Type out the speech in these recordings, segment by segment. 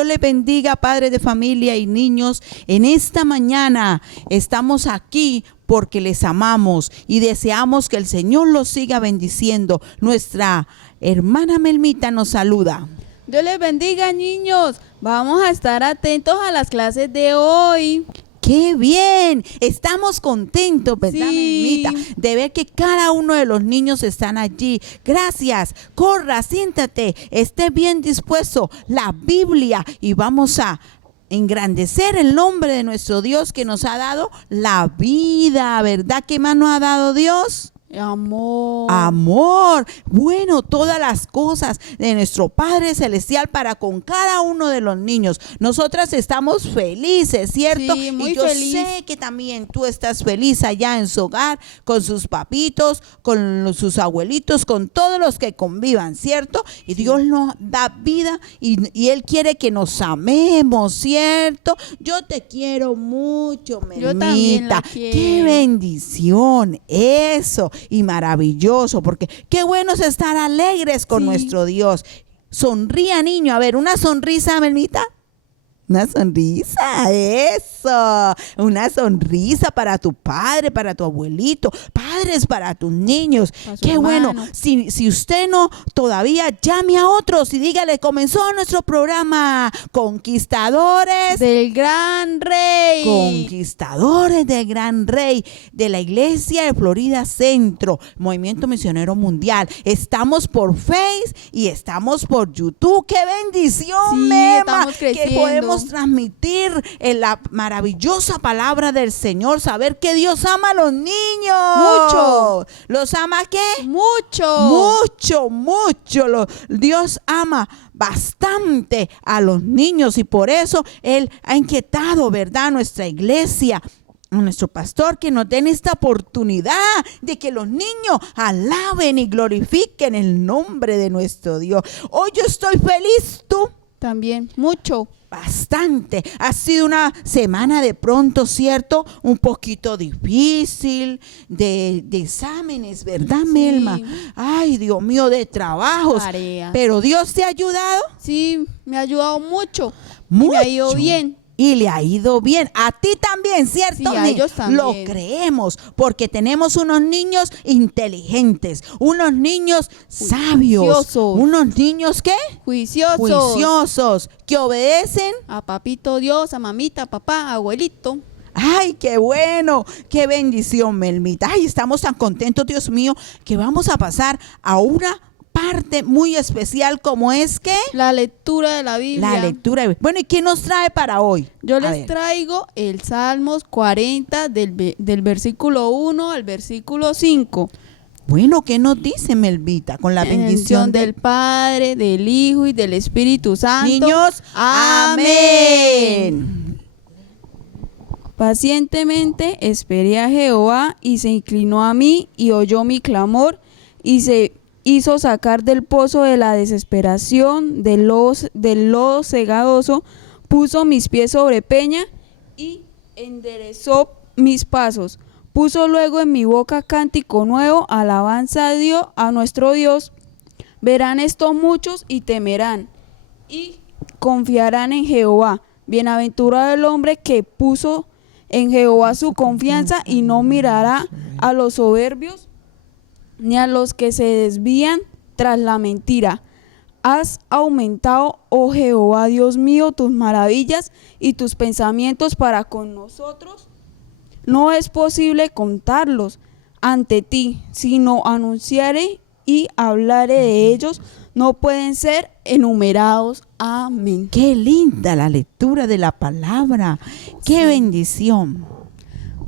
Dios les bendiga, padres de familia y niños. En esta mañana estamos aquí porque les amamos y deseamos que el Señor los siga bendiciendo. Nuestra hermana Melmita nos saluda. Dios les bendiga, niños. Vamos a estar atentos a las clases de hoy. ¡Qué bien! Estamos contentos, ¿verdad, Sí. Melmita? De ver que cada uno de los niños están allí. Gracias. Corra, siéntate, esté bien dispuesto. La Biblia y vamos a engrandecer el nombre de nuestro Dios que nos ha dado la vida, ¿verdad? ¿Qué más nos ha dado Dios? Amor. Amor. Bueno, todas las cosas de nuestro Padre Celestial para con cada uno de los niños. Nosotras estamos felices, ¿cierto? Sí, muy y yo feliz. sé que también tú estás feliz allá en su hogar, con sus papitos, con sus abuelitos, con todos los que convivan, ¿cierto? Y Dios nos da vida y Él quiere que nos amemos, ¿cierto? Yo te quiero mucho, Melmita. Yo también la Qué quiero. bendición, eso. Y maravilloso, porque qué bueno es estar alegres con Sí. nuestro Dios. Sonría, niño. A ver, una sonrisa, Melmita. Una sonrisa, eso, una sonrisa para tu padre, para tu abuelito, padres para tus niños. Para su Qué bueno, hermano. si usted no todavía llame a otros y dígale, comenzó nuestro programa Conquistadores Del gran rey. Conquistadores del Gran Rey de la Iglesia de Florida Centro, Movimiento Misionero Mundial. Estamos por Face y estamos por YouTube. ¡Qué bendición, Sí, Mema! estamos Que creciendo. podemos transmitir la maravillosa palabra del Señor, saber que Dios ama a los niños. Mucho. ¿Los ama qué? Mucho. Mucho. Dios ama bastante a los niños y por eso Él ha inquietado, ¿verdad?, nuestra iglesia, a nuestro pastor, que nos den esta oportunidad de que los niños alaben y glorifiquen el nombre de nuestro Dios. Hoy yo estoy feliz, ¿tú? También. Mucho. Bastante. Ha sido una semana de pronto, ¿cierto? Un poquito difícil de exámenes, ¿verdad, Sí. Melma? Ay, Dios mío, de trabajos. Tareas. Pero Dios te ha ayudado Sí, me ha ayudado mucho. mucho. Me ha ido bien. Y le ha ido bien. A ti también, ¿cierto? Sí, a ellos también. Lo creemos, porque tenemos unos niños inteligentes, unos niños sabios, Juiciosos. unos niños, ¿qué? Juiciosos. Juiciosos, que obedecen. A papito Dios, a mamita, papá, abuelito. Ay, qué bueno, qué bendición, Melmita. Ay, estamos tan contentos, Dios mío, que vamos a pasar a una parte muy especial como es que La lectura de la Biblia. la lectura. Bueno, ¿y qué nos trae para hoy? Yo A les ver. traigo el Salmos 40 del versículo 1 al versículo 5. Bueno, ¿qué nos dice, Melvita? Con la bendición del Padre, del Hijo y del Espíritu Santo. niños. Amén. Pacientemente esperé a Jehová y se inclinó a mí y oyó mi clamor y se hizo sacar del pozo de la desesperación, del lodo cegadoso, puso mis pies sobre peña y enderezó mis pasos. Puso luego en mi boca cántico nuevo, alabanza a Dios, a nuestro Dios. Verán esto muchos y temerán y confiarán en Jehová. Bienaventurado el hombre que puso en Jehová su confianza y no mirará a los soberbios ni a los que se desvían tras la mentira. Has aumentado, oh Jehová Dios mío, tus maravillas y tus pensamientos para con nosotros. No es posible contarlos ante ti, sino anunciaré y hablaré de ellos. No pueden ser enumerados. Amén. Qué linda la lectura de la palabra. Qué bendición.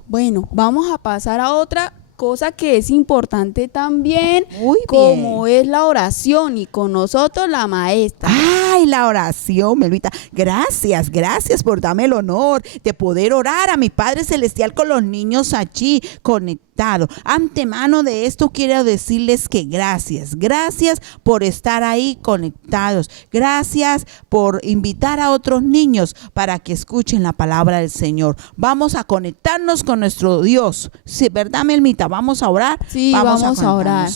Bueno, vamos a pasar a otra cosa que es importante también, Muy como bien. es la oración, y con nosotros la maestra. Ay, la oración, Melvita. Gracias por darme el honor de poder orar a mi Padre Celestial con los niños allí conectados conectados. Antemano de esto quiero decirles que gracias por estar ahí conectados. Gracias por invitar a otros niños para que escuchen la palabra del Señor. Vamos a conectarnos con nuestro Dios. Sí, ¿verdad, Melmita? Vamos a orar. Sí, vamos a orar.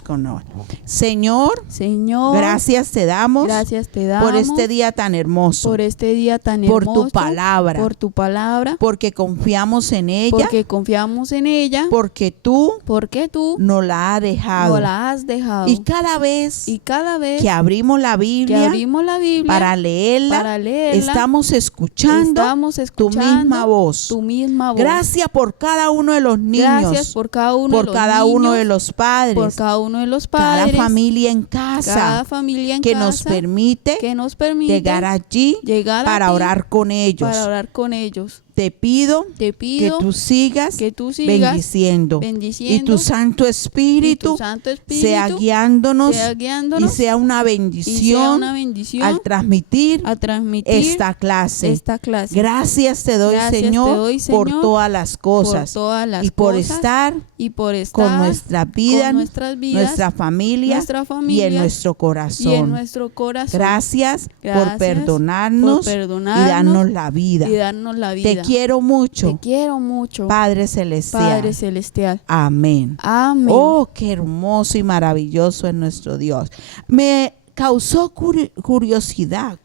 Señor, gracias te damos por este día tan hermoso. Por este día tan por hermoso. tu palabra. Por tu palabra. Porque confiamos en ella. Porque confiamos en ella. Porque tú nos la has dejado. nos la has dejado. Y cada vez que abrimos la Biblia para leerla, estamos escuchando tu misma voz. Gracias por cada uno de los niños. Gracias por cada uno uno de los padres. Por cada uno de los Cada padres. familia en casa. Que nos permite llegar allí para orar con ellos. Te pido que tú sigas bendiciendo. Y tu Santo Espíritu sea guiándonos y sea una bendición al transmitir esta clase. Gracias te doy, Señor, por todas las cosas y por estar con nuestras vidas, nuestra familia y en nuestro corazón. Gracias por perdonarnos y darnos la vida. Te quiero mucho, Padre Celestial. Amén. Oh, qué hermoso y maravilloso es nuestro Dios. Me causó curiosidad.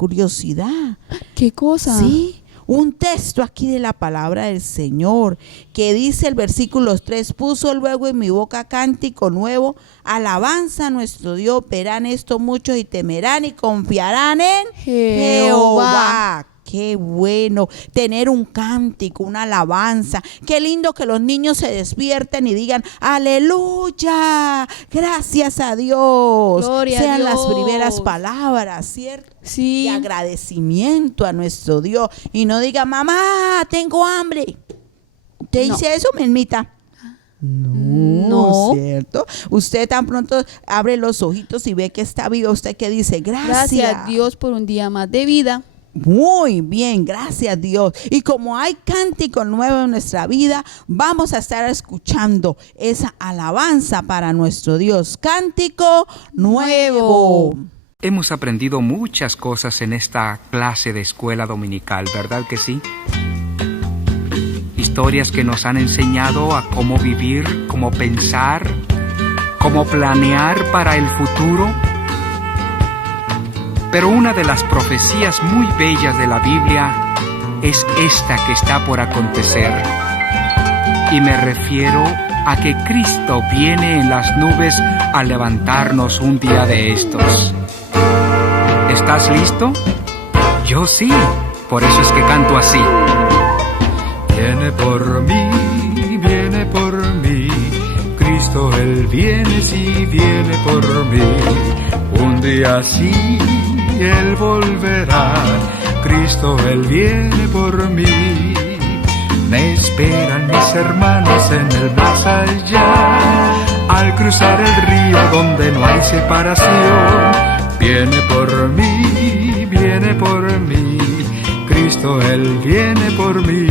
¿Qué cosa? Sí, un texto aquí de la palabra del Señor que dice el versículo 3: puso luego en mi boca cántico nuevo, alabanza a nuestro Dios, verán esto muchos y temerán y confiarán en Jehová. Qué bueno tener un cántico, una alabanza. Qué lindo que los niños se despierten y digan aleluya, gracias a Dios. Sean las primeras palabras, ¿cierto? Sí. De agradecimiento a nuestro Dios. Y no diga, mamá, tengo hambre. ¿Te dice eso, Melmita? No, ¿cierto? Usted tan pronto abre los ojitos y ve que está vivo. ¿Usted qué dice? Gracias a Dios por un día más de vida. Muy bien, gracias Dios. Y como hay cántico nuevo en nuestra vida, vamos a estar escuchando esa alabanza para nuestro Dios. Cántico nuevo. Hemos aprendido muchas cosas en esta clase de escuela dominical, ¿verdad que sí? Historias que nos han enseñado a cómo vivir, cómo pensar, cómo planear para el futuro. Pero una de las profecías muy bellas de la Biblia es esta que está por acontecer. Y me refiero a que Cristo viene en las nubes a levantarnos un día de estos. ¿Estás listo? Yo sí, por eso es que canto así. Viene por mí, Cristo Él viene, sí viene por mí. Un día sí Él volverá, Cristo Él viene por mí. Me esperan mis hermanos en el más allá, al cruzar el río donde no hay separación. Viene por mí, Cristo Él viene por mí.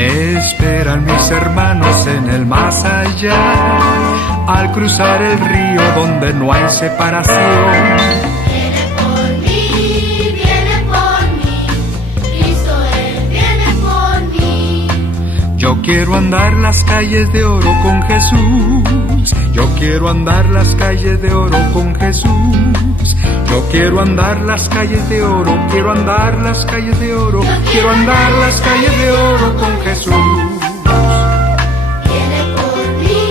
Esperan mis hermanos en el más allá, al cruzar el río donde no hay separación. Viene por mí, Cristo Él viene por mí. Yo quiero andar las calles de oro con Jesús. Yo quiero andar las calles de oro con Jesús. Yo quiero andar las calles de oro, quiero andar las calles de oro, quiero andar las calles de oro con Jesús. Viene por mí,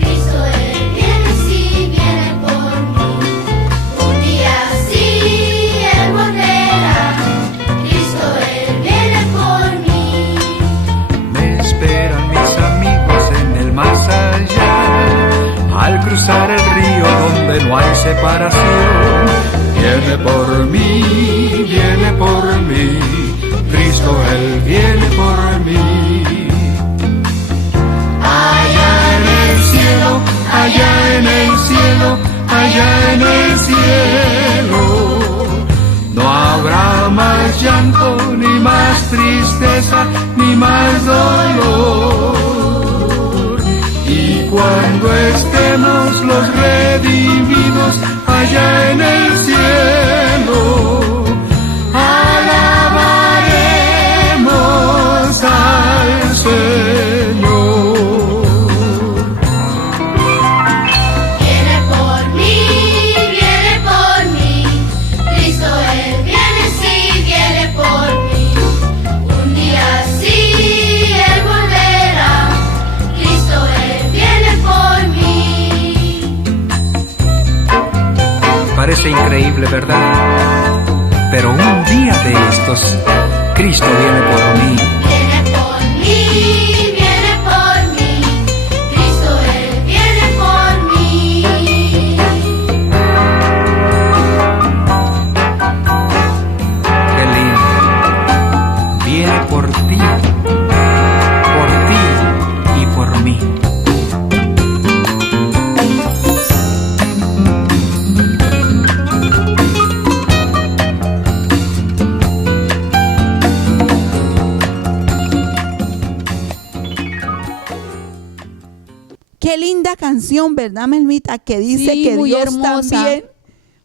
Cristo Él viene, sí viene por mí. Un día sí Él volverá, Cristo Él viene por mí. Me esperan mis amigos en el más allá, al cruzar el río donde no hay separación. Viene por mí, Cristo Él viene por mí. allá en el cielo, allá en el cielo. No habrá más llanto, ni más tristeza, ni más dolor. Y cuando estemos los redimidos allá en el cielo, alabaremos al Señor. Viene por mí, Cristo Él viene, sí, viene por mí. Un día sí, Él volverá, Cristo Él viene por mí. Parece increíble, ¿verdad? Pero un día de estos, Cristo viene por mí. Viene por mí, Cristo Él viene por mí. Qué lindo. Viene por ti y por mí. Qué linda canción, ¿verdad, Melmita? Que dice Sí, que muy Dios hermosa. también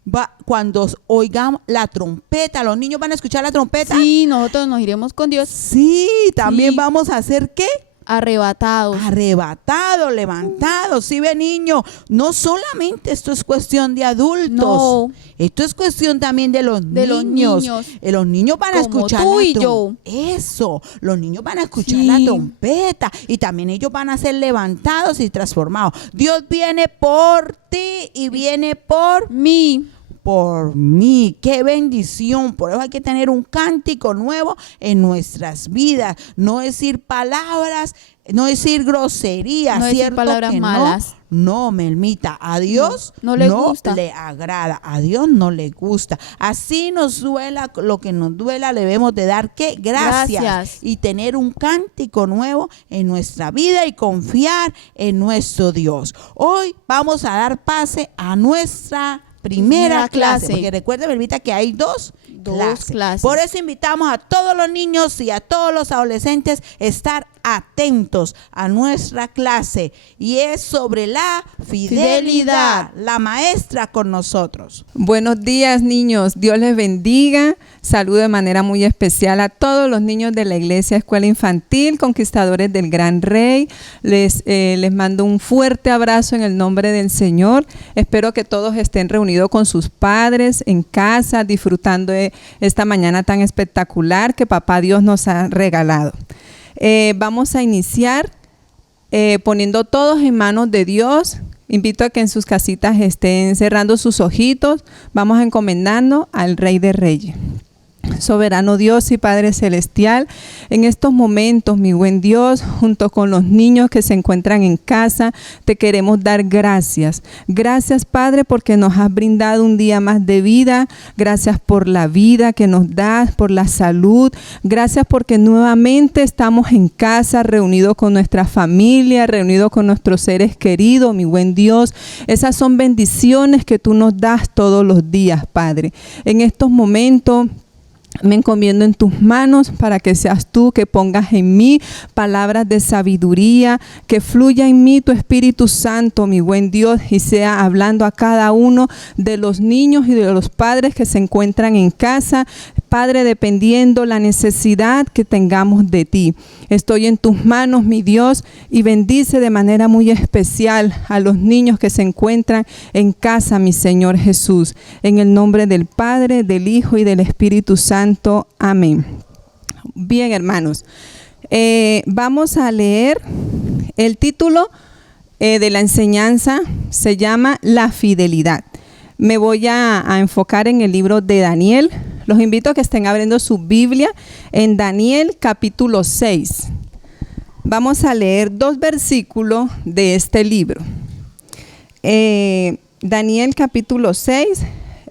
va, cuando oigamos la trompeta, los niños van a escuchar la trompeta. Sí, nosotros nos iremos con Dios Sí, también Sí. vamos a hacer ¿qué? arrebatados. Arrebatados, levantados. Sí, ve, niño, no solamente esto es cuestión de adultos. No. Esto es cuestión también de los De los niños. niños. Los niños van a Como escuchar tú la y yo. Eso, los niños van a escuchar Sí. la trompeta y también ellos van a ser levantados y transformados. Dios viene por ti y viene por mí. mí. Qué bendición. Por eso hay que tener un cántico nuevo en nuestras vidas. No decir palabras, no decir groserías, No decir ¿cierto? palabras que malas. No, Melmita, a Dios No le gusta. le agrada, a Dios no le gusta. Así nos duela lo que nos duela, le debemos de dar ¿qué? Gracias. Y tener un cántico nuevo en nuestra vida y confiar en nuestro Dios. Hoy vamos a dar pase a nuestra primera clase, porque recuerda, Melvita, que hay dos clases. Por eso invitamos a todos los niños y a todos los adolescentes a estar atentos a nuestra clase, y es sobre la fidelidad. La maestra con nosotros. Buenos días, niños. Dios les bendiga. Saludo de manera muy especial a todos los niños de la Iglesia Escuela Infantil Conquistadores del Gran Rey. Les mando un fuerte abrazo en el nombre del Señor. Espero que todos estén reunidos con sus padres en casa, disfrutando de esta mañana tan espectacular que Papá Dios nos ha regalado. Vamos a iniciar poniendo todos en manos de Dios. Invito a que en sus casitas estén cerrando sus ojitos. Vamos a encomendarnos al Rey de Reyes. Soberano Dios y Padre Celestial, en estos momentos, mi buen Dios, junto con los niños que se encuentran en casa, te queremos dar gracias. Gracias, Padre, porque nos has brindado un día más de vida. Gracias por la vida que nos das, por la salud. Gracias porque nuevamente estamos en casa, reunidos con nuestra familia, reunidos con nuestros seres queridos, mi buen Dios. Esas son bendiciones que tú nos das todos los días, Padre. En estos momentos me encomiendo en tus manos para que seas tú que pongas en mí palabras de sabiduría, que fluya en mí tu Espíritu Santo, mi buen Dios, y sea hablando a cada uno de los niños y de los padres que se encuentran en casa, Padre, dependiendo la necesidad que tengamos de ti. Estoy en tus manos, mi Dios, y bendice de manera muy especial a los niños que se encuentran en casa, mi Señor Jesús. En el nombre del Padre, del Hijo y del Espíritu Santo. Amén. Bien, hermanos, vamos a leer el título de la enseñanza. Se llama La Fidelidad. Me voy a enfocar en el libro de Daniel. Los invito a que estén abriendo su Biblia en Daniel capítulo 6. Vamos a leer 2 versículos de este libro. Daniel capítulo 6,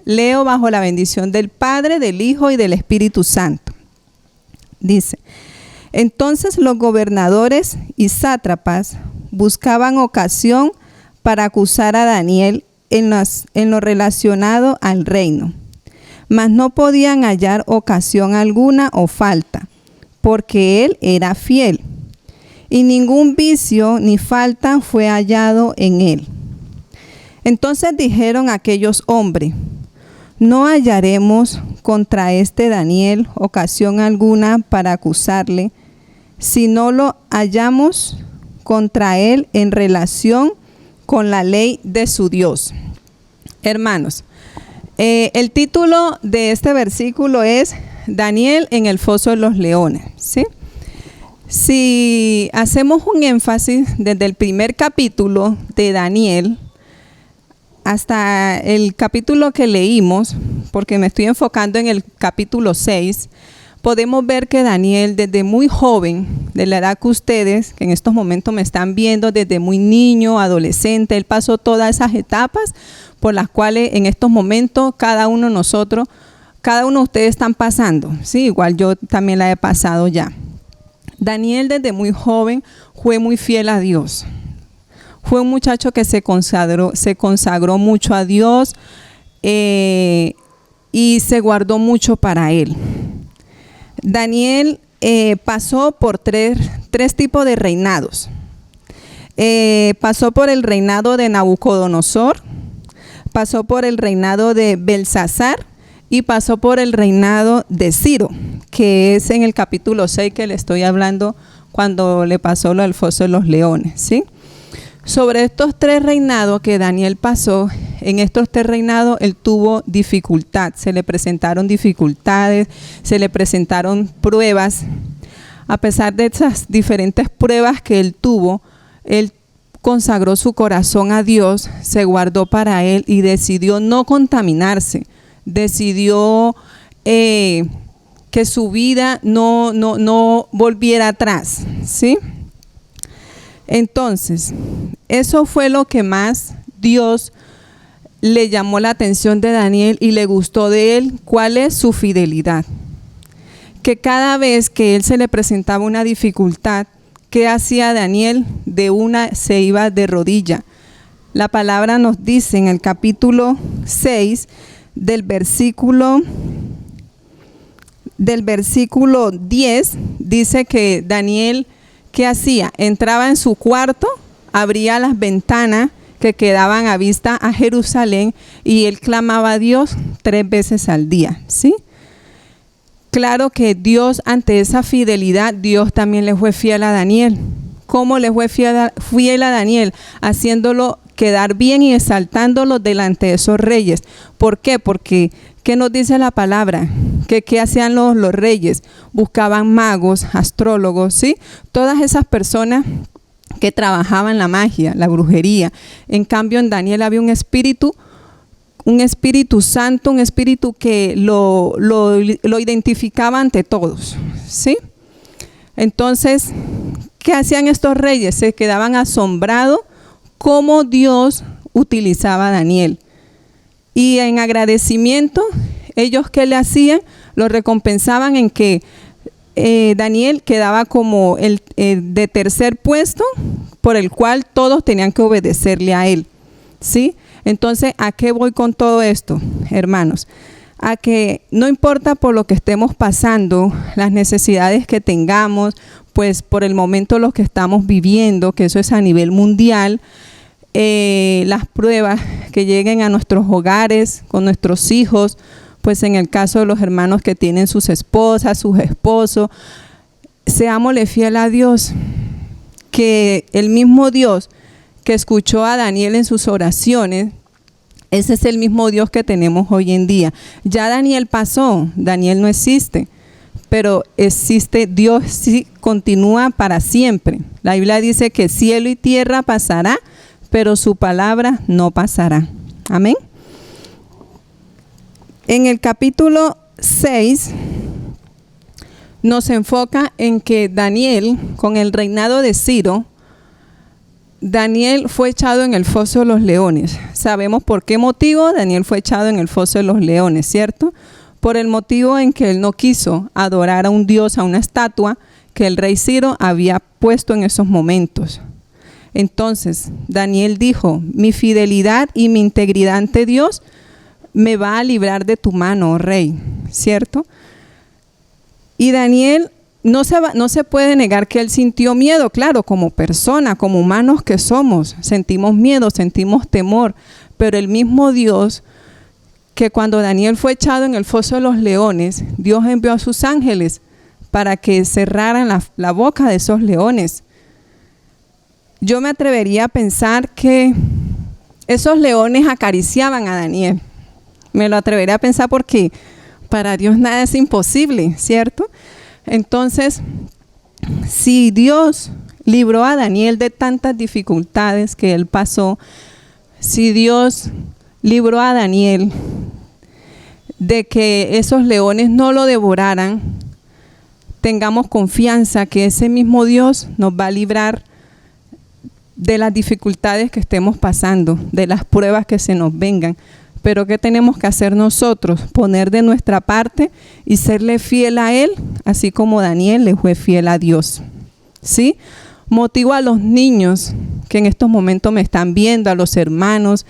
leo bajo la bendición del Padre, del Hijo y del Espíritu Santo. Dice: entonces los gobernadores y sátrapas buscaban ocasión para acusar a Daniel en lo relacionado al reino, mas no podían hallar ocasión alguna o falta, porque él era fiel, y ningún vicio ni falta fue hallado en él. Entonces dijeron aquellos hombres: no hallaremos contra este Daniel ocasión alguna para acusarle, si no lo hallamos contra él en relación con la ley de su Dios. Hermanos, el título de este versículo es Daniel en el foso de los leones, ¿sí? Si hacemos un énfasis desde el primer capítulo de Daniel hasta el capítulo que leímos, porque me estoy enfocando en el capítulo 6, podemos ver que Daniel desde muy joven, de la edad que ustedes, que en estos momentos me están viendo, desde muy niño, adolescente, él pasó todas esas etapas por las cuales en estos momentos cada uno de nosotros, cada uno de ustedes están pasando, ¿sí? Igual yo también la he pasado ya. Daniel desde muy joven fue muy fiel a Dios. Fue un muchacho que se consagró mucho a Dios y se guardó mucho para él. Daniel pasó por tres tipos de reinados. Pasó por el reinado de Nabucodonosor, pasó por el reinado de Belsasar y pasó por el reinado de Ciro, que es en el capítulo 6 que le estoy hablando cuando le pasó lo del foso de los leones, ¿sí? Sobre estos tres reinados que Daniel pasó, en estos tres reinados él tuvo dificultad, se le presentaron dificultades, se le presentaron pruebas. A pesar de esas diferentes pruebas que él tuvo, él consagró su corazón a Dios, se guardó para él y decidió no contaminarse, decidió que su vida no volviera atrás, ¿sí? Entonces, eso fue lo que más Dios le llamó la atención de Daniel y le gustó de él. ¿Cuál es su fidelidad? Que cada vez que él se le presentaba una dificultad, ¿qué hacía Daniel? De una se iba de rodilla. La palabra nos dice en el capítulo 6 del versículo 10, dice que Daniel, ¿qué hacía? Entraba en su cuarto, abría las ventanas que quedaban a vista a Jerusalén y él clamaba a Dios 3 veces al día, ¿sí? Claro que Dios, ante esa fidelidad, Dios también le fue fiel a Daniel. ¿Cómo le fue fiel a Daniel? Haciéndolo quedar bien y exaltándolo delante de esos reyes. ¿Por qué? Porque, ¿qué nos dice la palabra? ¿Qué hacían los reyes? Buscaban magos, astrólogos, ¿sí? Todas esas personas que trabajaban la magia, la brujería. En cambio, en Daniel había un espíritu santo, un espíritu que lo identificaba ante todos, ¿sí? Entonces, ¿qué hacían estos reyes? Se quedaban asombrados cómo Dios utilizaba a Daniel. Y en agradecimiento, ellos ¿qué le hacían? Lo recompensaban en que Daniel quedaba como el de tercer puesto, por el cual todos tenían que obedecerle a él, ¿sí? Entonces, ¿a qué voy con todo esto, hermanos? A que no importa por lo que estemos pasando, las necesidades que tengamos, pues por el momento lo que estamos viviendo, que eso es a nivel mundial, las pruebas que lleguen a nuestros hogares, con nuestros hijos, pues en el caso de los hermanos que tienen sus esposas, sus esposos, seámosle fiel a Dios, que el mismo Dios que escuchó a Daniel en sus oraciones, ese es el mismo Dios que tenemos hoy en día. Ya Daniel pasó, Daniel no existe, pero existe Dios, sí, continúa para siempre. La Biblia dice que cielo y tierra pasará, pero su palabra no pasará. Amén. En el capítulo 6 nos enfoca en que Daniel, con el reinado de Ciro, Daniel fue echado en el foso de los leones. Sabemos por qué motivo Daniel fue echado en el foso de los leones, ¿cierto? Por el motivo en que él no quiso adorar a un dios, a una estatua que el rey Ciro había puesto en esos momentos. Entonces, Daniel dijo, mi fidelidad y mi integridad ante Dios me va a librar de tu mano, oh rey, ¿cierto? Y Daniel no se puede negar que él sintió miedo, claro, como persona, como humanos que somos, sentimos miedo, sentimos temor, pero el mismo Dios que cuando Daniel fue echado en el foso de los leones, Dios envió a sus ángeles para que cerraran la boca de esos leones. Yo me atrevería a pensar que esos leones acariciaban a Daniel. Me lo atrevería a pensar porque para Dios nada es imposible, ¿cierto? Entonces, si Dios libró a Daniel de tantas dificultades que él pasó, si Dios libró a Daniel de que esos leones no lo devoraran, tengamos confianza que ese mismo Dios nos va a librar de las dificultades que estemos pasando, de las pruebas que se nos vengan. Pero ¿qué tenemos que hacer nosotros? Poner de nuestra parte y serle fiel a Él, así como Daniel le fue fiel a Dios. ¿Sí? Motivo a los niños que en estos momentos me están viendo, a los hermanos,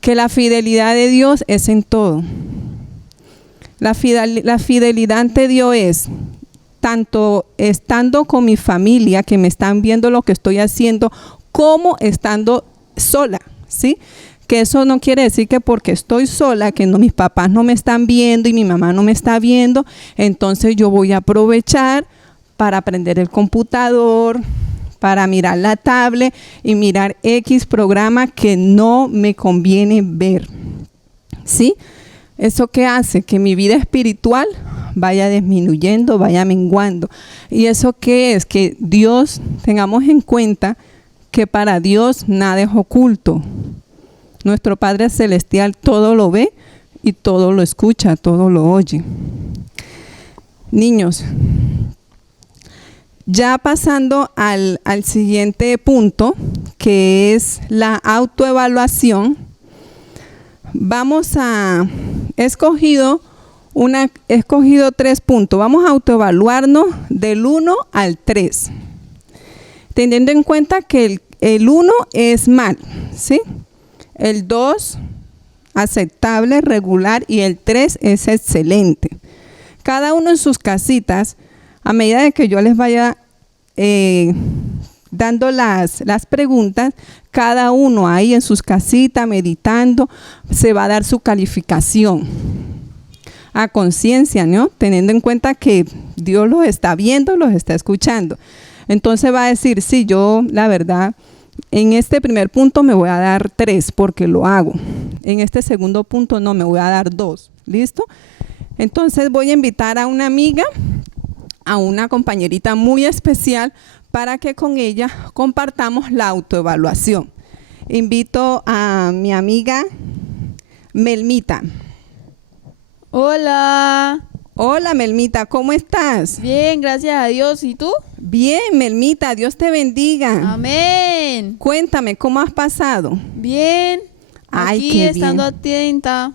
que la fidelidad de Dios es en todo. La fidelidad ante Dios es tanto estando con mi familia, que me están viendo lo que estoy haciendo, como estando sola, ¿sí? Que eso no quiere decir que porque estoy sola, que no, mis papás no me están viendo y mi mamá no me está viendo, entonces yo voy a aprovechar para prender el computador, para mirar la tablet y mirar X programa que no me conviene ver, ¿sí? ¿Eso qué hace? Que mi vida espiritual vaya disminuyendo, vaya menguando. ¿Y eso qué es? Que Dios, tengamos en cuenta que para Dios nada es oculto. Nuestro Padre Celestial todo lo ve y todo lo escucha, todo lo oye. Niños, ya pasando al siguiente punto, que es la autoevaluación, he escogido 3 puntos. Vamos a autoevaluarnos del 1 al 3, teniendo en cuenta que el 1 es mal, ¿sí? El 2, aceptable, regular, y el 3 es excelente. Cada uno en sus casitas, a medida de que yo les vaya dando las preguntas, cada uno ahí en sus casitas, meditando, se va a dar su calificación a conciencia, ¿no? Teniendo en cuenta que Dios los está viendo, los está escuchando. Entonces va a decir, sí, yo la verdad, en este primer punto me voy a dar 3 porque lo hago. En este segundo punto no, me voy a dar 2. ¿Listo? Entonces voy a invitar a una amiga, a una compañerita muy especial, para que con ella compartamos la autoevaluación. Invito a mi amiga Melmita. Hola. Hola Melmita, ¿cómo estás? Bien, gracias a Dios. ¿Y tú? Bien, Melmita, Dios te bendiga. Amén. Cuéntame, ¿cómo has pasado? Bien. Ay, Aquí qué estando bien. atenta.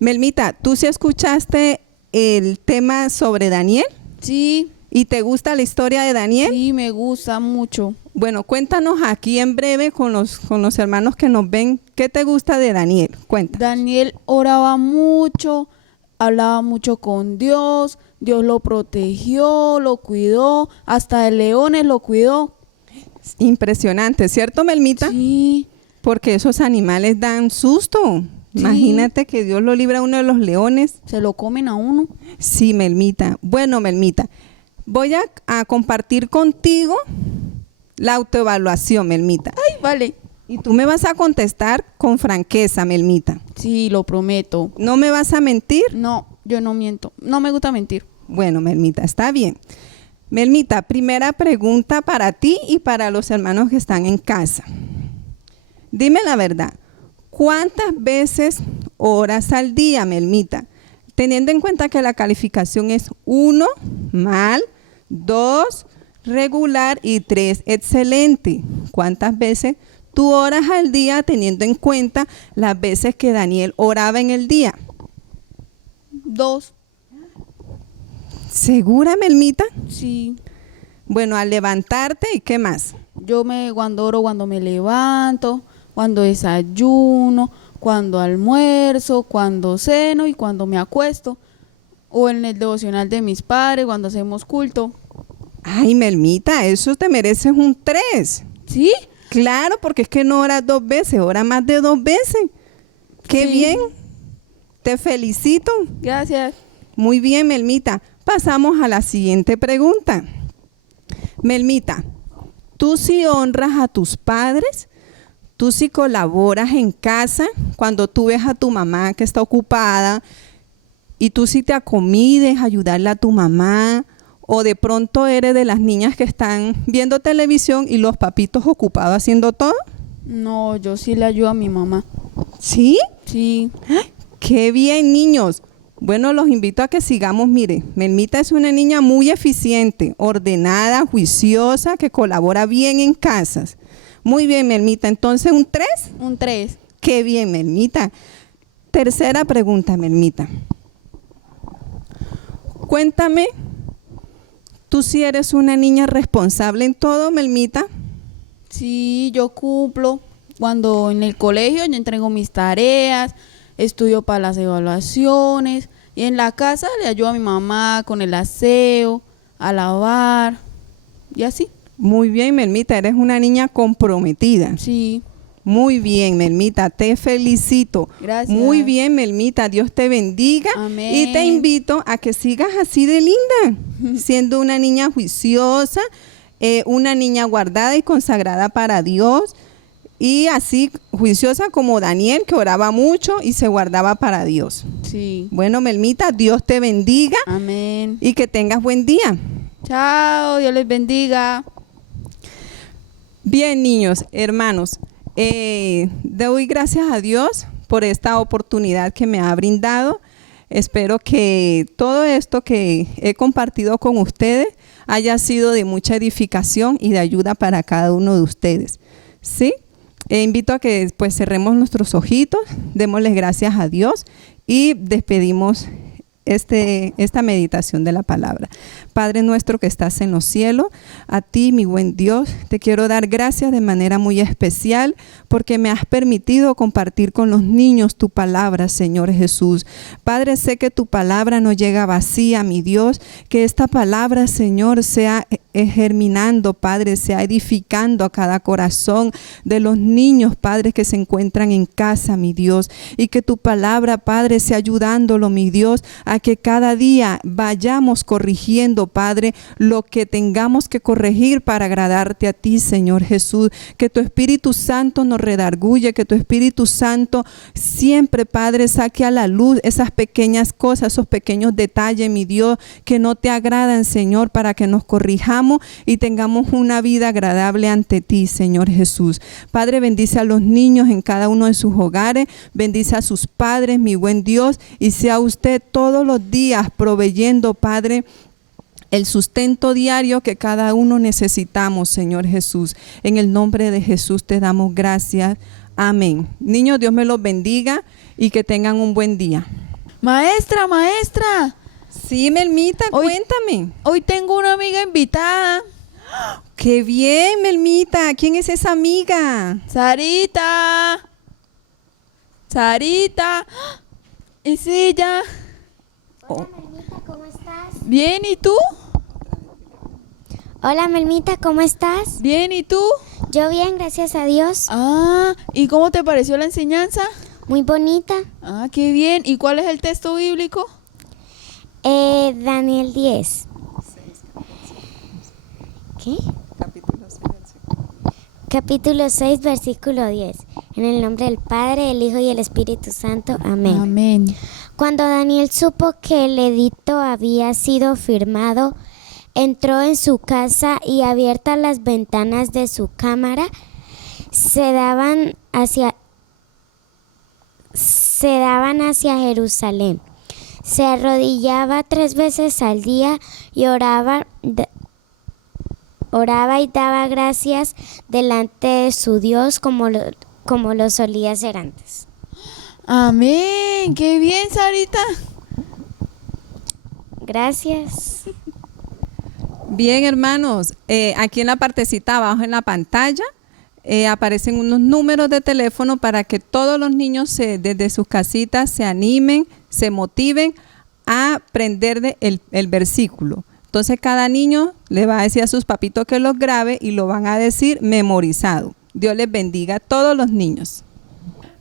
Melmita, ¿tú sí escuchaste el tema sobre Daniel? Sí, ¿Y te gusta la historia de Daniel? sí, me gusta mucho. Bueno, cuéntanos aquí en breve con los hermanos que nos ven, ¿qué te gusta de Daniel? Cuenta. Daniel oraba mucho, hablaba mucho con Dios, Dios lo protegió, lo cuidó, hasta de leones lo cuidó. Impresionante, ¿cierto, Melmita? Sí, Porque esos animales dan susto. Sí. Imagínate que Dios lo libra a uno de los leones. se lo comen a uno. Sí, Melmita. Bueno, Melmita, voy a compartir contigo la autoevaluación, Melmita. Ay, vale. Y tú me vas a contestar con franqueza, Melmita. Sí, lo prometo. ¿No me vas a mentir? No, yo no miento. No me gusta mentir. Bueno, Melmita, está bien. Melmita, primera pregunta para ti y para los hermanos que están en casa. Dime la verdad, ¿cuántas veces oras al día, Melmita? Teniendo en cuenta que la calificación es 1, mal, 2, regular y 3, excelente. ¿Cuántas veces tú oras al día teniendo en cuenta las veces que Daniel oraba en el día? 2. ¿Segura, Melmita? Sí. Bueno, al levantarte, ¿y qué más? cuando oro, cuando me levanto, cuando desayuno, cuando almuerzo, cuando ceno y cuando me acuesto. O en el devocional de mis padres, cuando hacemos culto. Ay, Melmita, eso te mereces un 3. ¿Sí? Claro, porque es que no oras 2 veces, oras más de 2 veces. ¡Qué Sí. bien! Te felicito. Gracias. Muy bien, Melmita. Pasamos a la siguiente pregunta. Melmita, ¿tú sí honras a tus padres? ¿Tú sí colaboras en casa cuando tú ves a tu mamá que está ocupada y tú sí te acomides a ayudarle a tu mamá? ¿O de pronto eres de las niñas que están viendo televisión y los papitos ocupados haciendo todo? No, yo sí le ayudo a mi mamá. ¿Sí? Sí. ¡Qué bien, niños! Bueno, los invito a que sigamos. Mire, Melmita es una niña muy eficiente, ordenada, juiciosa, que colabora bien en casas. Muy bien, Melmita. Entonces, ¿un 3? Un 3. ¡Qué bien, Melmita! Tercera pregunta, Melmita. Cuéntame, ¿tú sí eres una niña responsable en todo, Melmita? Sí, yo cumplo. Cuando en el colegio yo entrego mis tareas, estudio para las evaluaciones y en la casa le ayudo a mi mamá con el aseo, a lavar y así. Muy bien, Melmita, eres una niña comprometida. Sí, Muy bien, Melmita, te felicito. gracias. Muy bien, Melmita, Dios te bendiga. Amén. Y te invito a que sigas así de linda, siendo una niña juiciosa, una niña guardada y consagrada para Dios. Y así juiciosa como Daniel, que oraba mucho y se guardaba para Dios. Sí. Bueno, Melmita, Dios te bendiga Amén. y que tengas buen día. Chao, Dios les bendiga. Bien, niños, hermanos, doy gracias a Dios por esta oportunidad que me ha brindado. Espero que todo esto que he compartido con ustedes haya sido de mucha edificación y de ayuda para cada uno de ustedes. ¿Sí? Invito a que pues cerremos nuestros ojitos, démosles gracias a Dios y despedimos esta meditación de la palabra. Padre nuestro que estás en los cielos, a ti, mi buen Dios, te quiero dar gracias de manera muy especial porque me has permitido compartir con los niños tu palabra, Señor Jesús. Padre, sé que tu palabra no llega vacía, mi Dios, que esta palabra, Señor, sea germinando, Padre, sea edificando a cada corazón de los niños, Padre, que se encuentran en casa, mi Dios, y que tu palabra, Padre, sea ayudándolo, mi Dios, a que cada día vayamos corrigiendo, Padre, lo que tengamos que corregir para agradarte a ti, Señor Jesús. Que tu Espíritu Santo nos redarguye, que tu Espíritu Santo siempre, Padre, saque a la luz esas pequeñas cosas, esos pequeños detalles, mi Dios, que no te agradan, Señor, para que nos corrijamos y tengamos una vida agradable ante ti, Señor Jesús. Padre, bendice a los niños en cada uno de sus hogares, bendice a sus padres, mi buen Dios, y sea usted todos los días proveyendo, Padre, el sustento diario que cada uno necesitamos, Señor Jesús. En el nombre de Jesús te damos gracias. Amén. Niños, Dios me los bendiga y que tengan un buen día. Maestra, maestra, Sí, Melmita, Hoy- cuéntame. hoy tengo una amiga invitada. Qué bien, Melmita. ¿Quién es esa amiga? Sarita. Sarita. ¿Es ella? Oh, Melmita, ¿cómo estás? Bien, ¿y tú? Hola, Melmita, ¿cómo estás? Bien, ¿y tú? Yo bien, gracias a Dios. Ah, ¿y cómo te pareció la enseñanza? Muy bonita. Ah, qué bien. ¿Y cuál es el texto bíblico? Daniel 10. ¿Qué? Capítulo 6, versículo 10. En el nombre del Padre, el Hijo y el Espíritu Santo. Amén. Amén. Cuando Daniel supo que el edicto había sido firmado, entró en su casa y abiertas las ventanas de su cámara, se daban hacia Jerusalén. Se arrodillaba 3 veces al día y oraba y daba gracias delante de su Dios como lo solía hacer antes. Amén. Qué bien, Sarita. Gracias. Bien, hermanos, aquí en la partecita abajo en la pantalla aparecen unos números de teléfono para que todos los niños desde sus casitas se animen, se motiven a aprender el versículo. Entonces cada niño le va a decir a sus papitos que los grabe y lo van a decir memorizado. Dios les bendiga a todos los niños.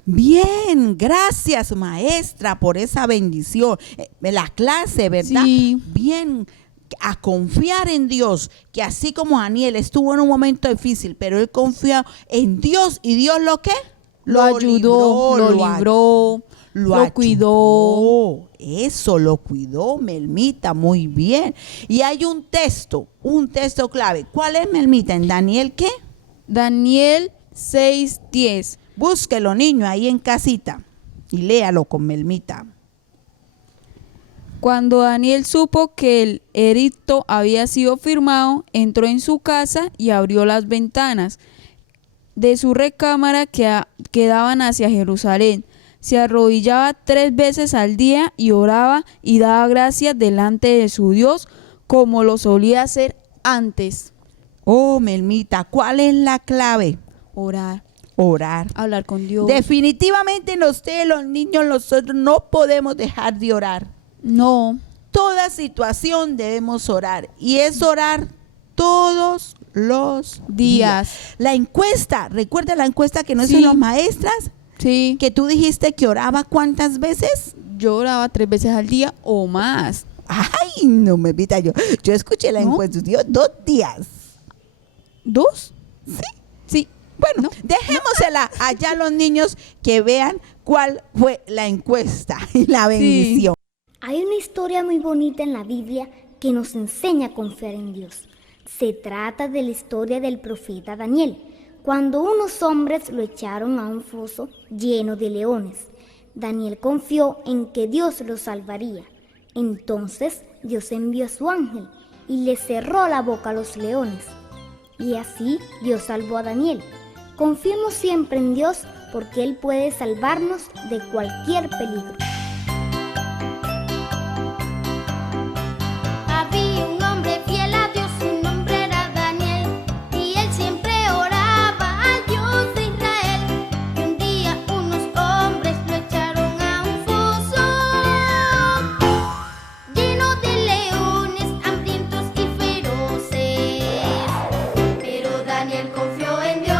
Bien, gracias maestra por esa bendición. La clase, ¿verdad? Sí. Bien, a confiar en Dios, que así como Daniel estuvo en un momento difícil, pero él confió en Dios y Dios lo que Lo ayudó, lo libró, lo cuidó. Eso, lo cuidó, Melmita, muy bien. Y hay un texto clave. ¿Cuál es, Melmita? ¿En Daniel qué? Daniel 6:10. Búsquelo, niño, ahí en casita y léalo con Melmita. Cuando Daniel supo que el edicto había sido firmado, entró en su casa y abrió las ventanas de su recámara que daban hacia Jerusalén. Se arrodillaba 3 veces al día y oraba y daba gracias delante de su Dios como lo solía hacer antes. Oh, Melmita, ¿cuál es la clave? Orar, Orar. hablar con Dios. Definitivamente ustedes, los niños, nosotros no podemos dejar de orar. No, Toda situación debemos orar y es orar todos los días. La encuesta, ¿recuerda la encuesta que nos Sí. hicieron las maestras? sí, Que tú dijiste que oraba ¿cuántas veces? yo oraba 3 veces al día o más. Ay, no me evita yo escuché la ¿No? encuesta, dio 2 días. 2? ¿Sí? Sí. Bueno, dejémosela allá a los niños que vean cuál fue la encuesta y la bendición. Hay una historia muy bonita en la Biblia que nos enseña a confiar en Dios. Se trata de la historia del profeta Daniel, cuando unos hombres lo echaron a un foso lleno de leones. Daniel confió en que Dios lo salvaría. Entonces Dios envió a su ángel y le cerró la boca a los leones. Y así Dios salvó a Daniel. Confiemos siempre en Dios porque Él puede salvarnos de cualquier peligro. Había un hombre fiel a Dios, su nombre era Daniel, y él siempre oraba al Dios de Israel. Y un día unos hombres lo echaron a un foso lleno de leones, hambrientos y feroces. Pero Daniel confió en Dios,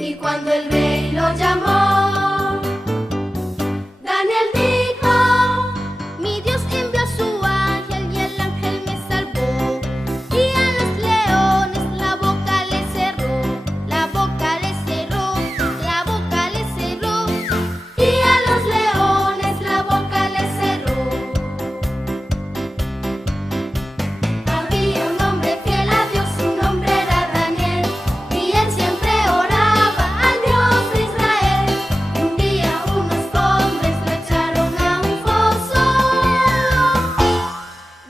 y cuando el rey lo llamó, Daniel dijo: mi Dios envió a su ángel y el ángel me salvó. Y a los leones la boca le cerró, la boca le cerró, la boca le cerró. Y a los leones la boca le cerró. Había un hombre fiel a Dios, su nombre era Daniel, y él siempre oraba al Dios de Israel. Y un día unos hombres lo echaron a un foso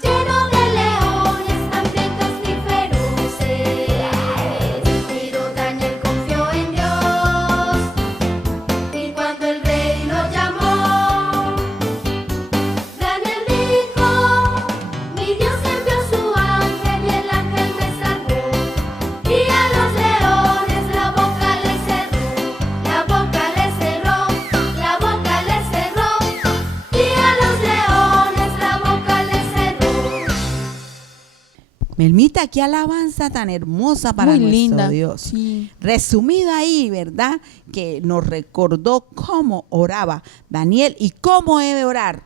lleno de leones, hambrientos y feroces. Pero Daniel confió en Dios, y cuando el rey lo llamó, Daniel dijo: mi Dios envió a su ángel y el ángel me salvó. Y a los leones la boca le cerró, la boca le cerró, la boca le cerró. Y a los leones la boca le cerró. Melmita, qué alabanza tan hermosa para Muy nuestro linda. Dios. Sí. Resumida ahí, ¿verdad? Que nos recordó cómo oraba Daniel y cómo debe orar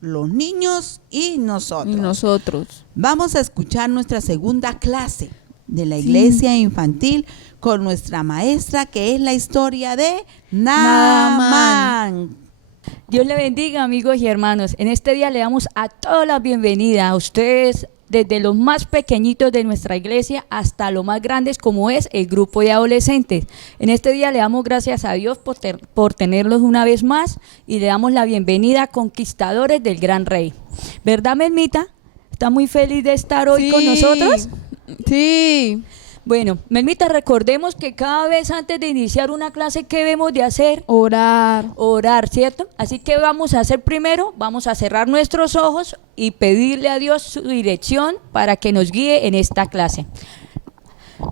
los niños y nosotros. Y nosotros. Vamos a escuchar nuestra segunda clase de la iglesia infantil con nuestra maestra, que es la historia de Naamán. Dios le bendiga, amigos y hermanos. En este día le damos a todos la bienvenida, a ustedes, desde los más pequeñitos de nuestra iglesia hasta los más grandes, como es el grupo de adolescentes. En este día le damos gracias a Dios por tenerlos una vez más y le damos la bienvenida a conquistadores del Gran Rey. ¿Verdad, Melmita? ¿Está muy feliz de estar hoy con nosotros? Sí. Bueno, Melmita, recordemos que cada vez antes de iniciar una clase, ¿qué debemos de hacer? Orar. Orar, ¿cierto? Así que vamos a hacer primero, vamos a cerrar nuestros ojos y pedirle a Dios su dirección para que nos guíe en esta clase.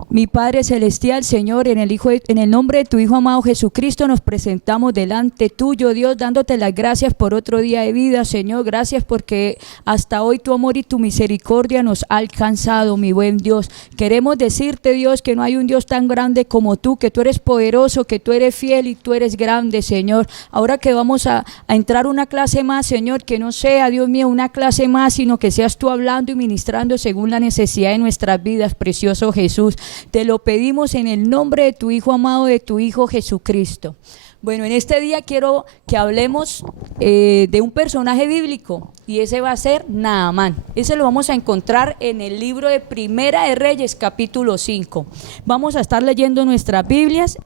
Mi Padre Celestial, Señor, en el nombre de tu Hijo amado Jesucristo, nos presentamos delante tuyo, Dios, dándote las gracias por otro día de vida, Señor. Gracias porque hasta hoy tu amor y tu misericordia nos ha alcanzado, mi buen Dios. Queremos decirte, Dios, que no hay un Dios tan grande como tú, que tú eres poderoso, que tú eres fiel y tú eres grande, Señor. Ahora que vamos a entrar una clase más, Señor, que no sea, Dios mío, una clase más, sino que seas tú hablando y ministrando según la necesidad de nuestras vidas, precioso Jesús. Te lo pedimos en el nombre de tu Hijo amado, de tu Hijo Jesucristo. Bueno, en este día quiero que hablemos de un personaje bíblico y ese va a ser Naamán. Ese lo vamos a encontrar en el libro de Primera de Reyes, capítulo 5. Vamos a estar leyendo nuestras Biblias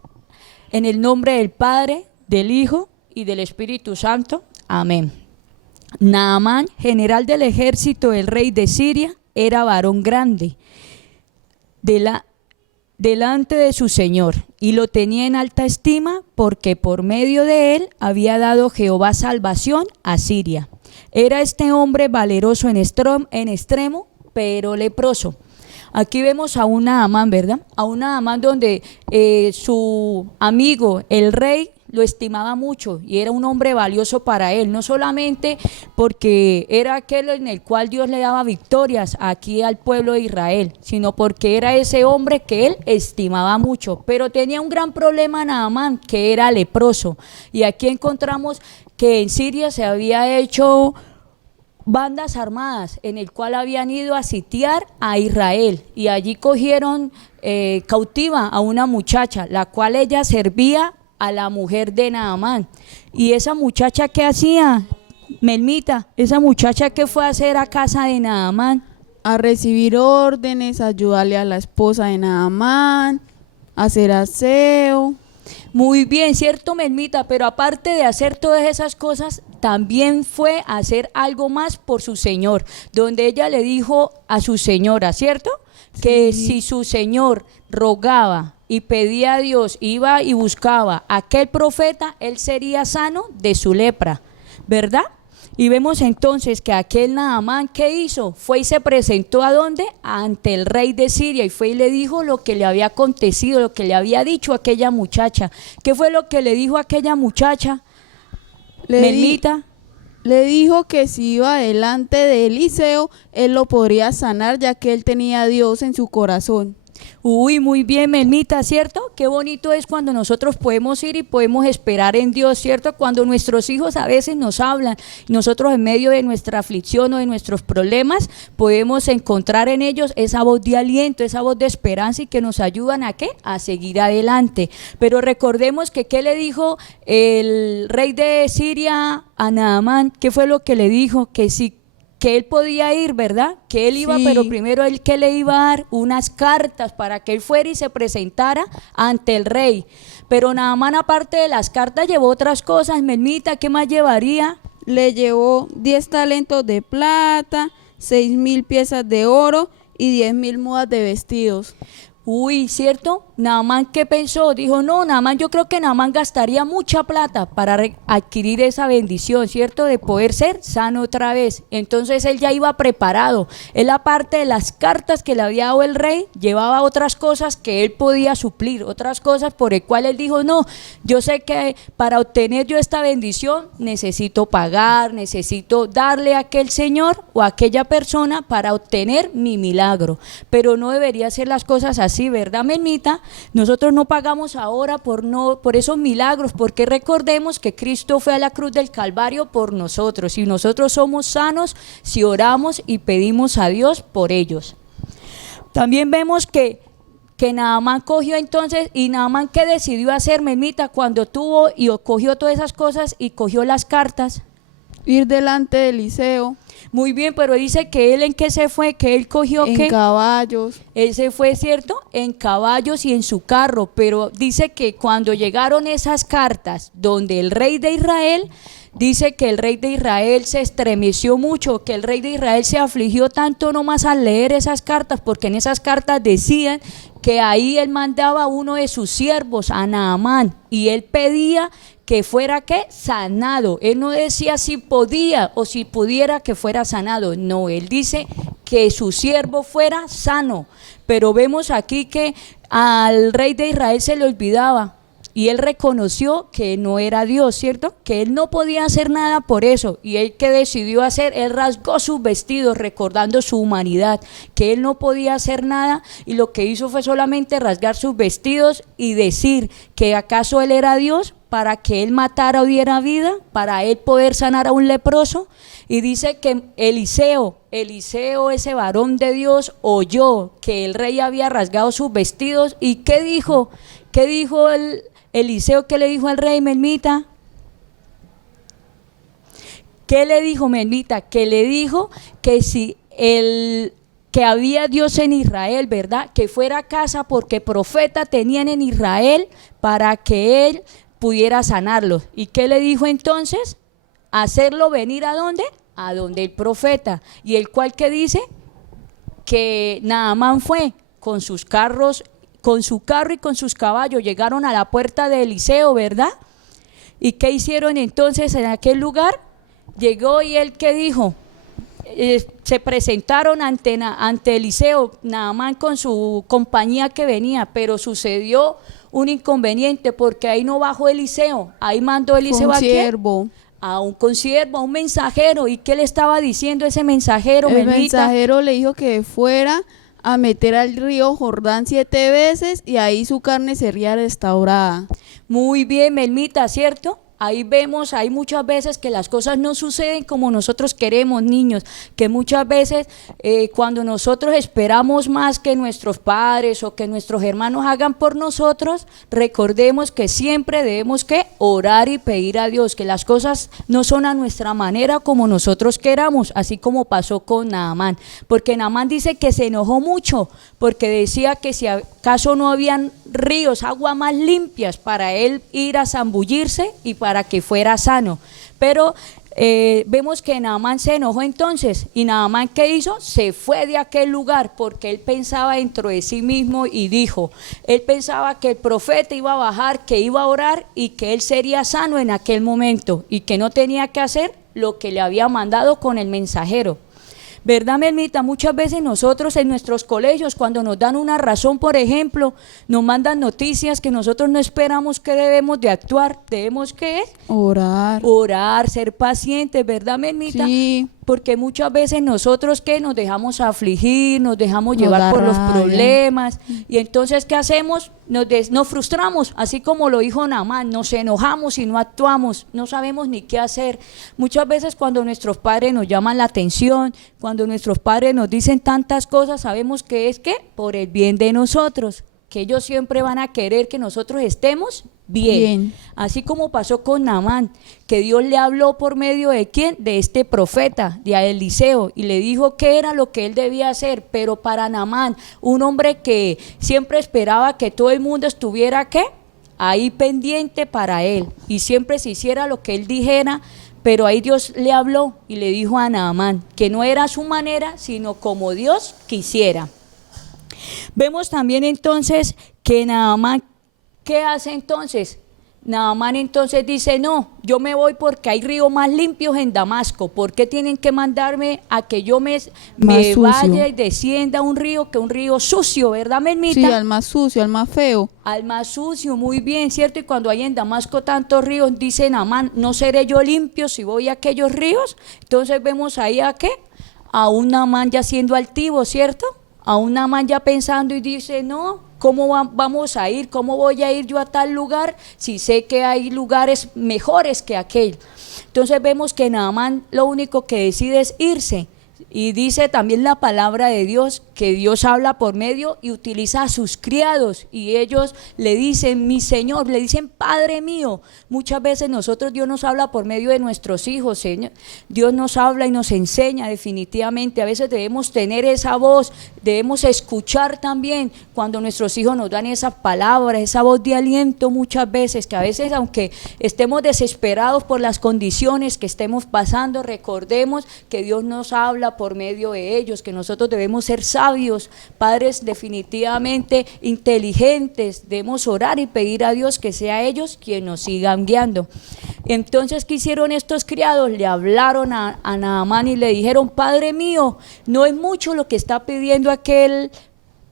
en el nombre del Padre, del Hijo y del Espíritu Santo. Amén. Naamán, general del ejército del rey de Siria, era varón grande delante de su señor, y lo tenía en alta estima, porque por medio de él había dado Jehová salvación a Siria. Era este hombre valeroso en extremo, pero leproso. Aquí vemos a un Naamán, ¿verdad? A un Naamán donde su amigo, el rey, lo estimaba mucho y era un hombre valioso para él, no solamente porque era aquel en el cual Dios le daba victorias aquí al pueblo de Israel, sino porque era ese hombre que él estimaba mucho, pero tenía un gran problema Naamán, que era leproso. Y aquí encontramos que en Siria se había hecho bandas armadas en el cual habían ido a sitiar a Israel y allí cogieron cautiva a una muchacha, la cual ella servía a la mujer de Naamán. Y esa muchacha, ¿qué hacía, Melmita? Esa muchacha, ¿qué fue a hacer a casa de Naamán? A recibir órdenes, a ayudarle a la esposa de Naamán, a hacer aseo. Muy bien, cierto, Melmita, pero aparte de hacer todas esas cosas, también fue a hacer algo más por su señor, donde ella le dijo a su señora, ¿cierto? Que si su señor rogaba y pedía a Dios, iba y buscaba a aquel profeta, él sería sano de su lepra, ¿verdad? Y vemos entonces que aquel Naamán, ¿qué hizo? Fue y se presentó ¿a dónde? Ante el rey de Siria, y fue y le dijo lo que le había acontecido, lo que le había dicho a aquella muchacha. ¿Qué fue lo que le dijo a aquella muchacha? Melmita. Le dijo que si iba delante de Eliseo, él lo podría sanar, ya que él tenía a Dios en su corazón. Uy, muy bien, Melmita, ¿cierto? Qué bonito es cuando nosotros podemos ir y podemos esperar en Dios, ¿cierto? Cuando nuestros hijos a veces nos hablan, nosotros en medio de nuestra aflicción o de nuestros problemas, podemos encontrar en ellos esa voz de aliento, esa voz de esperanza y que nos ayudan ¿a qué? A seguir adelante. Pero recordemos que ¿qué le dijo el rey de Siria a Naamán? ¿Qué fue lo que le dijo? Que él podía ir, ¿verdad? Que él iba, sí. Pero primero él que le iba a dar unas cartas para que él fuera y se presentara ante el rey. Pero Naamán, aparte de las cartas, llevó otras cosas. Melmita, ¿qué más llevaría? Le llevó 10 talentos de plata, 6,000 piezas de oro y 10,000 mudas de vestidos. Uy, ¿cierto? Naamán, ¿qué pensó? Dijo, no, Naamán, yo creo que Naamán gastaría mucha plata para adquirir esa bendición, ¿cierto? De poder ser sano otra vez. Entonces él ya iba preparado. Él, aparte de las cartas que le había dado el rey, llevaba otras cosas que él podía suplir, otras cosas por el cual él dijo, no, yo sé que para obtener yo esta bendición necesito pagar, necesito darle a aquel señor o a aquella persona para obtener mi milagro. Pero no debería ser las cosas así, ¿verdad, Melmita? Nosotros no pagamos ahora por esos milagros, porque recordemos que Cristo fue a la cruz del Calvario por nosotros y nosotros somos sanos si oramos y pedimos a Dios por ellos. También vemos que Naamán cogió entonces, y Naamán, ¿qué decidió hacer, Melmita, cuando tuvo y cogió todas esas cosas y cogió las cartas? Ir delante de Eliseo. Muy bien, pero dice que él ¿en qué se fue? Que él cogió en caballos. Él se fue, ¿cierto? En caballos y en su carro, pero dice que cuando llegaron esas cartas donde el rey de Israel, dice que el rey de Israel se estremeció mucho, que el rey de Israel se afligió tanto nomás al leer esas cartas, porque en esas cartas decían que ahí él mandaba a uno de sus siervos, a Naamán, y él pedía que fuera ¿qué? Sanado. Él no decía si podía o si pudiera que fuera sanado, no, él dice que su siervo fuera sano. Pero vemos aquí que al rey de Israel se le olvidaba y él reconoció que no era Dios, ¿cierto? Que él no podía hacer nada por eso. Y él, ¿qué decidió hacer? Él rasgó sus vestidos recordando su humanidad, que él no podía hacer nada, y lo que hizo fue solamente rasgar sus vestidos y decir que acaso él era Dios para que él matara o diera vida, para él poder sanar a un leproso. Y dice que Eliseo, ese varón de Dios, oyó que el rey había rasgado sus vestidos. ¿Y qué dijo? ¿Qué dijo Eliseo? ¿Qué le dijo al rey, Melmita? ¿Qué le dijo, Melmita? Que le dijo que si que había Dios en Israel, ¿verdad? Que fuera a casa porque profeta tenían en Israel para que él pudiera sanarlos. ¿Y qué le dijo entonces? Hacerlo venir ¿a dónde? A donde el profeta. Y el cual que dice que Naamán fue con sus carros, con su carro y con sus caballos, llegaron a la puerta de Eliseo, ¿verdad? ¿Y qué hicieron entonces en aquel lugar? Llegó y él ¿qué dijo? Se presentaron ante Eliseo, Naamán con su compañía que venía, pero sucedió un inconveniente porque ahí no bajó Eliseo, ahí mandó Eliseo ¿a quién? A un consiervo, a un mensajero. ¿Y qué le estaba diciendo ese mensajero, El Melmita? mensajero le dijo que fuera a meter al río Jordán 7 veces y ahí su carne sería restaurada. Muy bien, Melmita, ¿cierto? Ahí vemos, hay muchas veces que las cosas no suceden como nosotros queremos, niños, que muchas veces cuando nosotros esperamos más que nuestros padres o que nuestros hermanos hagan por nosotros, recordemos que siempre debemos que orar y pedir a Dios, que las cosas no son a nuestra manera como nosotros queramos, así como pasó con Naamán, porque Naamán dice que se enojó mucho, porque decía que si acaso no habían ríos, agua más limpias para él ir a zambullirse y para que fuera sano. Pero vemos que Naamán se enojó entonces, y Naamán ¿qué hizo? Se fue de aquel lugar porque él pensaba dentro de sí mismo y dijo, él pensaba que el profeta iba a bajar, que iba a orar y que él sería sano en aquel momento y que no tenía que hacer lo que le había mandado con el mensajero. ¿Verdad, Melmita? Muchas veces nosotros en nuestros colegios, cuando nos dan una razón, por ejemplo, nos mandan noticias que nosotros no esperamos que debemos de actuar. ¿Debemos qué? Orar, ser pacientes, ¿verdad, Melmita? Sí. Porque muchas veces nosotros ¿qué? Nos dejamos afligir, nos dejamos llevar por los problemas, y entonces ¿qué hacemos? Nos frustramos, así como lo dijo Naamán, nos enojamos y no actuamos, no sabemos ni qué hacer. Muchas veces cuando nuestros padres nos llaman la atención, cuando nuestros padres nos dicen tantas cosas, sabemos que es que por el bien de nosotros, que ellos siempre van a querer que nosotros estemos bien. Así como pasó con Naamán, que Dios le habló por medio de ¿quién? De este profeta, de Eliseo, y le dijo qué era lo que él debía hacer. Pero para Naamán, un hombre que siempre esperaba que todo el mundo estuviera ¿qué? Ahí pendiente para él, y siempre se hiciera lo que él dijera. Pero ahí Dios le habló y le dijo a Naamán que no era a su manera, sino como Dios quisiera. Vemos también entonces que Naamán, ¿qué hace entonces? Naamán entonces dice, no, yo me voy porque hay ríos más limpios en Damasco. ¿Por qué tienen que mandarme a que yo me vaya y descienda a un río, que un río sucio, ¿verdad, Melmita? Sí, al más sucio, al más feo. Al más sucio, muy bien, ¿cierto? Y cuando hay en Damasco tantos ríos, dice Naamán, ¿no seré yo limpio si voy a aquellos ríos? Entonces vemos ahí a ¿qué? A un Naamán ya siendo altivo, ¿cierto? A un Naamán ya pensando y dice, no, ¿cómo vamos a ir? ¿Cómo voy a ir yo a tal lugar si sé que hay lugares mejores que aquel? Entonces vemos que Naamán lo único que decide es irse. Y dice también la palabra de Dios que Dios habla por medio y utiliza a sus criados, y ellos le dicen mi Señor, le dicen Padre mío. Muchas veces nosotros Dios nos habla por medio de nuestros hijos, Señor. Dios nos habla y nos enseña definitivamente. A veces debemos tener esa voz, debemos escuchar también cuando nuestros hijos nos dan esas palabras, esa voz de aliento muchas veces, que a veces aunque estemos desesperados por las condiciones que estemos pasando, recordemos que Dios nos habla por medio de ellos, que nosotros debemos ser sabios, padres definitivamente inteligentes, debemos orar y pedir a Dios que sea ellos quien nos sigan guiando. Entonces, ¿qué hicieron estos criados? Le hablaron a Naamán y le dijeron: Padre mío, no es mucho lo que está pidiendo aquel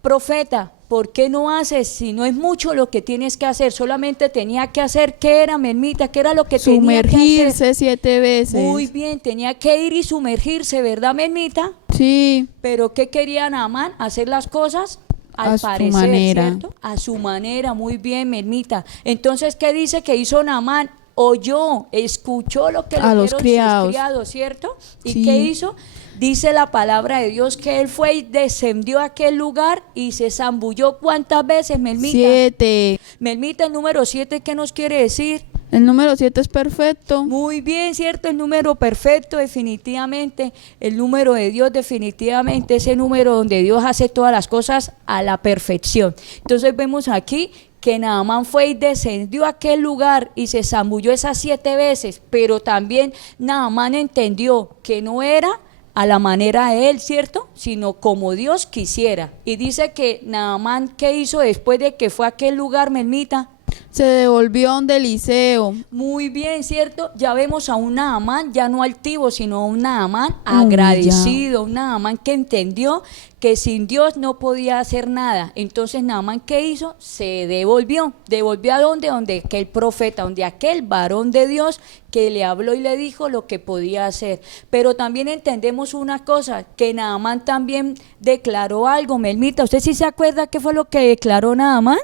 profeta, ¿por qué no haces? Si no es mucho lo que tienes que hacer, solamente tenía que hacer, ¿qué era, Melmita? ¿Qué era lo que tenía que hacer? Sumergirse 7 veces. Muy bien, tenía que ir y sumergirse, ¿verdad, Melmita? Sí. Pero ¿qué quería Naamán? Hacer las cosas al A su parecer, manera. ¿cierto? A su manera, muy bien, Melmita. Entonces, ¿qué dice que hizo Naamán? Oyó, escuchó lo que le A los dijeron sus criados. criados, ¿cierto? ¿Y Sí. qué hizo? Dice la palabra de Dios que él fue y descendió a aquel lugar y se zambulló. ¿Cuántas veces, Melmita? 7. Melmita, el número 7, ¿qué nos quiere decir? El número 7 es perfecto. Muy bien, ¿cierto? El número perfecto, definitivamente. El número de Dios, definitivamente, ese número donde Dios hace todas las cosas a la perfección. Entonces vemos aquí que Naamán fue y descendió a aquel lugar y se zambulló esas 7 veces, pero también Naamán entendió que no era a la manera de él, ¿cierto? Sino como Dios quisiera. Y dice que Naamán, ¿qué hizo después de que fue a aquel lugar, Melmita? Se devolvió donde Eliseo. Muy bien, ¿cierto? Ya vemos a un Naamán ya no altivo, sino a un Naamán agradecido, un Naamán que entendió que sin Dios no podía hacer nada. Entonces Naamán, ¿qué hizo? Se devolvió. ¿Devolvió a dónde? Donde aquel profeta, donde aquel varón de Dios que le habló y le dijo lo que podía hacer. Pero también entendemos una cosa, que Naamán también declaró algo. Melmita, ¿usted sí se acuerda qué fue lo que declaró Naamán?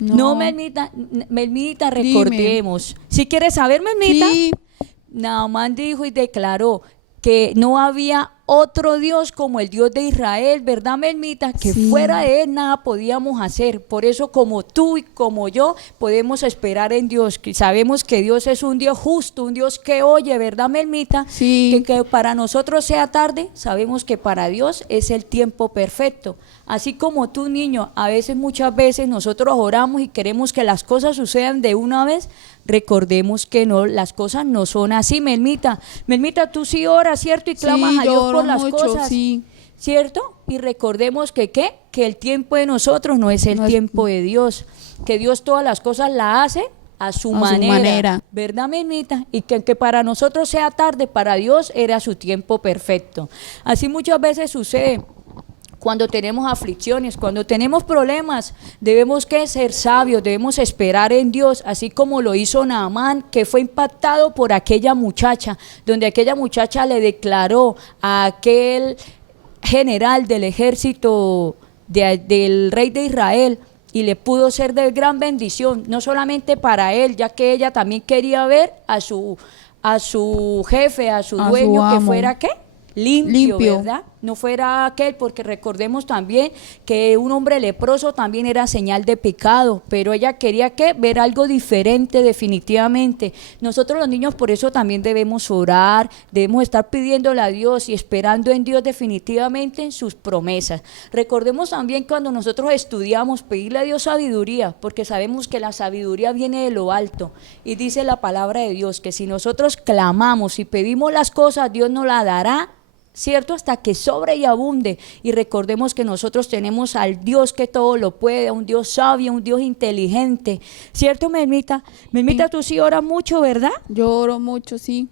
No, Melmita, recordemos. Si quieres saber, Melmita, Sí. Naamán dijo y declaró que no había otro Dios como el Dios de Israel, ¿verdad, Melmita? Que Sí. fuera de él nada podíamos hacer. Por eso, como tú y como yo, podemos esperar en Dios. Que sabemos que Dios es un Dios justo, un Dios que oye, ¿verdad, Melmita? Sí. Que para nosotros sea tarde, sabemos que para Dios es el tiempo perfecto. Así como tú, niño, muchas veces nosotros oramos y queremos que las cosas sucedan de una vez, recordemos que no, las cosas no son así, Melmita. Melmita, tú sí oras, ¿cierto? Y clamas Sí, a Dios yo oro por las mucho, cosas, sí. ¿cierto? Y recordemos que ¿qué? Que el tiempo de nosotros no es el No es- tiempo de Dios, que Dios todas las cosas las hace a su manera, ¿verdad, Melmita? Y que para nosotros sea tarde, para Dios era su tiempo perfecto. Así muchas veces sucede. Cuando tenemos aflicciones, cuando tenemos problemas, debemos que ser sabios, debemos esperar en Dios, así como lo hizo Naamán, que fue impactado por aquella muchacha, donde aquella muchacha le declaró a aquel general del ejército del rey de Israel, y le pudo ser de gran bendición, no solamente para él, ya que ella también quería ver a su jefe, a su A su dueño, que amo. fuera ¿qué? Limpio, Limpio. ¿verdad? No fuera aquel, porque recordemos también que un hombre leproso también era señal de pecado, pero ella quería que ver algo diferente definitivamente. Nosotros los niños por eso también debemos orar, debemos estar pidiéndole a Dios y esperando en Dios definitivamente en sus promesas. Recordemos también cuando nosotros estudiamos, pedirle a Dios sabiduría, porque sabemos que la sabiduría viene de lo alto, y dice la palabra de Dios que si nosotros clamamos y pedimos las cosas, Dios nos las dará, ¿cierto? Hasta que sobre y abunde. Y recordemos que nosotros tenemos al Dios que todo lo puede, a un Dios sabio, un Dios inteligente, ¿cierto, Melmita? Melmita, Sí. tú sí oras mucho, ¿verdad? Yo oro mucho, sí.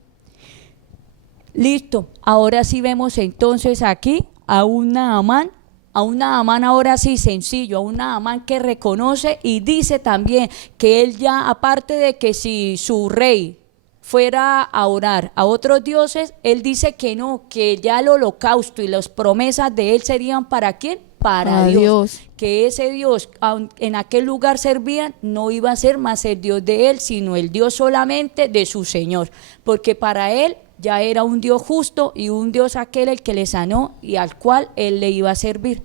Listo, ahora sí vemos entonces aquí a un Naamán ahora sí sencillo, a un Naamán que reconoce y dice también que él ya, aparte de que si su rey fuera a orar a otros dioses, él dice que no, que ya el holocausto y las promesas de él serían ¿para quién? Para Dios. Que ese Dios en aquel lugar servían no iba a ser más el Dios de él, sino el Dios solamente de su Señor, porque para él ya era un Dios justo y un Dios aquel el que le sanó y al cual él le iba a servir.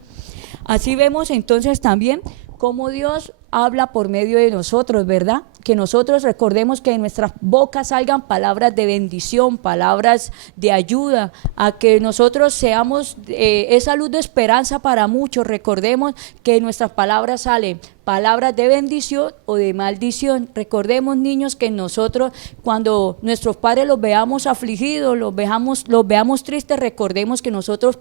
Así vemos entonces también cómo Dios habla por medio de nosotros, ¿verdad? que nosotros recordemos que en nuestras bocas salgan palabras de bendición, palabras de ayuda, a que nosotros seamos esa luz de esperanza para muchos. Recordemos que en nuestras palabras salen palabras de bendición o de maldición. Recordemos, niños, que nosotros, cuando nuestros padres los veamos afligidos, los veamos tristes, recordemos que nosotros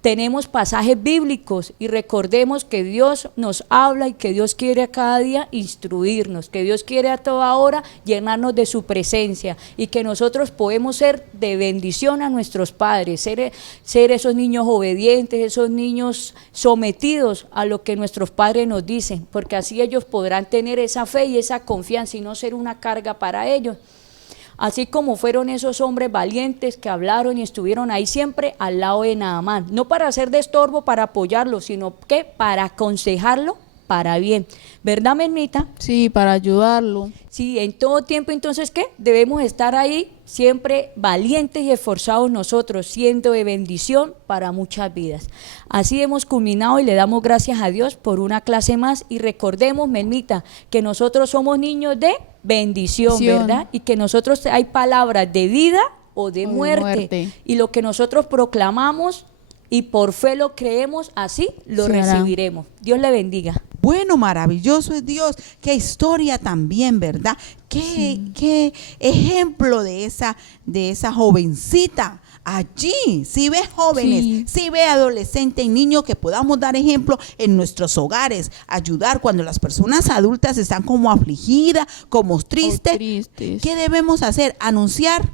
tenemos pasajes bíblicos y recordemos que Dios nos habla y que Dios quiere a cada día instruirnos, que Dios quiere a toda hora llenarnos de su presencia y que nosotros podemos ser de bendición a nuestros padres, ser esos niños obedientes, esos niños sometidos a lo que nuestros padres nos dicen, porque así ellos podrán tener esa fe y esa confianza y no ser una carga para ellos. Así como fueron esos hombres valientes que hablaron y estuvieron ahí siempre al lado de Naamán, no para hacer de estorbo, para apoyarlo, sino que para aconsejarlo para bien. ¿Verdad, Melmita? Sí, para ayudarlo. Sí, en todo tiempo, entonces, ¿qué? Debemos estar ahí siempre valientes y esforzados nosotros, siendo de bendición para muchas vidas. Así hemos culminado y le damos gracias a Dios por una clase más y recordemos, Melmita, que nosotros somos niños de bendición, ¿verdad? Y que nosotros hay palabras de vida o de muerte. Y lo que nosotros proclamamos y por fe lo creemos, así lo recibiremos. Dios le bendiga. Bueno, maravilloso es Dios. Qué historia también, ¿verdad? Qué ejemplo de esa jovencita. Allí, si ve jóvenes, si ve adolescentes y niños, que podamos dar ejemplo en nuestros hogares, ayudar cuando las personas adultas están como afligidas, como tristes. ¿Qué debemos hacer? Anunciar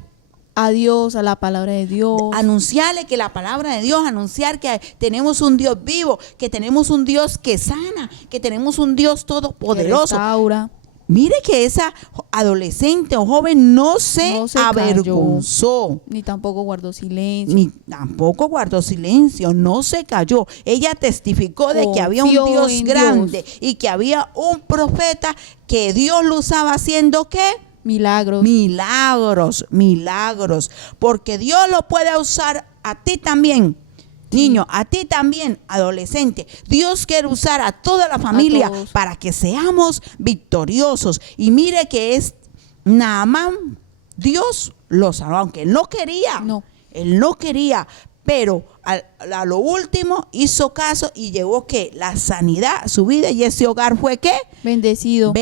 a Dios, a la palabra de Dios. Anunciarle que la palabra de Dios, anunciar que tenemos un Dios vivo, que tenemos un Dios que sana, que tenemos un Dios todopoderoso. Que restaura. Mire que esa adolescente o joven no se avergonzó. Cayó, ni tampoco guardó silencio. No se cayó. Ella testificó de que había un Dios grande y que había un profeta que Dios lo usaba haciendo ¿qué? Milagros. Porque Dios lo puede usar a ti también, niño, a ti también, adolescente. Dios quiere usar a toda la familia para que seamos victoriosos. Y mire que es Naamán, Dios lo salvó, aunque él no quería. Él no quería, pero a lo último hizo caso y llevó que la sanidad a su vida, y ese hogar fue ¿qué? Bendecido.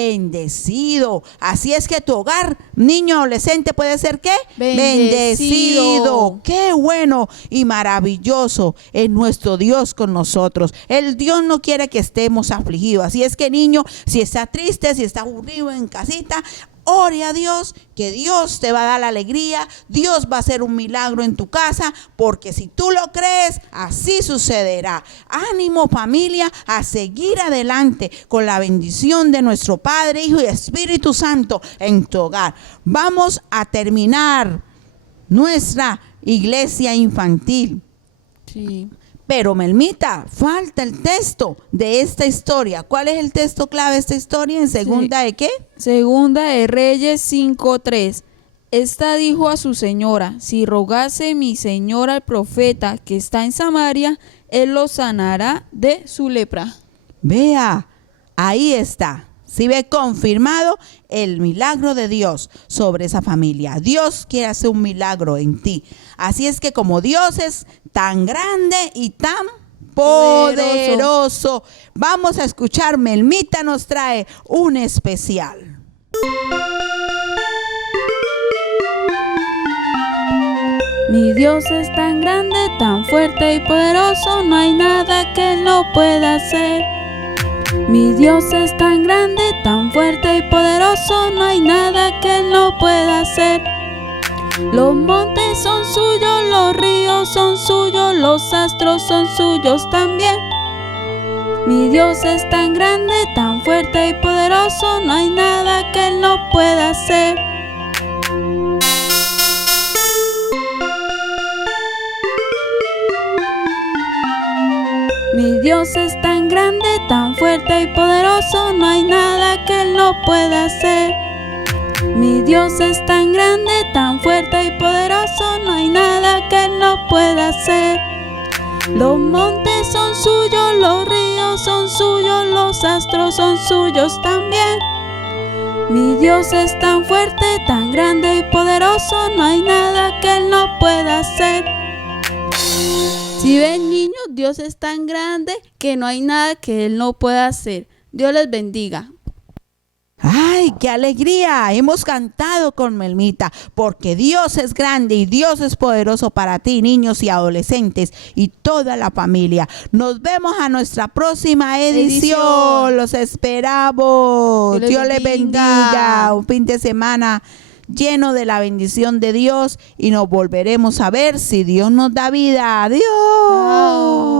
Así es que tu hogar, niño, adolescente, puede ser ¿qué? Bendecido. Qué bueno y maravilloso es nuestro Dios con nosotros. El Dios no quiere que estemos afligidos. Así es que, niño, si está triste, si está aburrido en casita, ore a Dios, que Dios te va a dar la alegría. Dios va a hacer un milagro en tu casa, porque si tú lo crees, así sucederá. Ánimo, familia, a seguir adelante con la bendición de nuestro Padre, Hijo y Espíritu Santo en tu hogar. Vamos a terminar nuestra iglesia infantil. Sí. Pero, Melmita, falta el texto de esta historia. ¿Cuál es el texto clave de esta historia? ¿En segunda de qué? Segunda de Reyes 5:3. Esta dijo a su señora: si rogase mi señor al profeta que está en Samaria, él lo sanará de su lepra. Vea, ahí está. Si ve confirmado el milagro de Dios sobre esa familia. Dios quiere hacer un milagro en ti. Así es que, como Dios es tan grande y tan poderoso, vamos a escuchar. Melmita nos trae un especial. Mi Dios es tan grande, tan fuerte y poderoso, no hay nada que Él no pueda hacer. Mi Dios es tan grande, tan fuerte y poderoso, no hay nada que Él no pueda hacer. Los montes son suyos, los ríos son suyos, los astros son suyos también. Mi Dios es tan grande, tan fuerte y poderoso, no hay nada que Él no pueda hacer. Mi Dios es tan grande, tan fuerte y poderoso, no hay nada que Él no pueda hacer. Mi Dios es tan grande, tan fuerte y poderoso, no hay nada que Él no pueda hacer. Los montes son suyos, los ríos son suyos, los astros son suyos también. Mi Dios es tan fuerte, tan grande y poderoso, no hay nada que Él no pueda hacer. Si ven, niños, Dios es tan grande que no hay nada que Él no pueda hacer. Dios les bendiga. ¡Ay, qué alegría! Hemos cantado con Melmita, porque Dios es grande y Dios es poderoso para ti, niños y adolescentes y toda la familia. Nos vemos a nuestra próxima edición. Los esperamos. Dios les bendiga. Un fin de semana lleno de la bendición de Dios y nos volveremos a ver si Dios nos da vida. Adiós. Chao.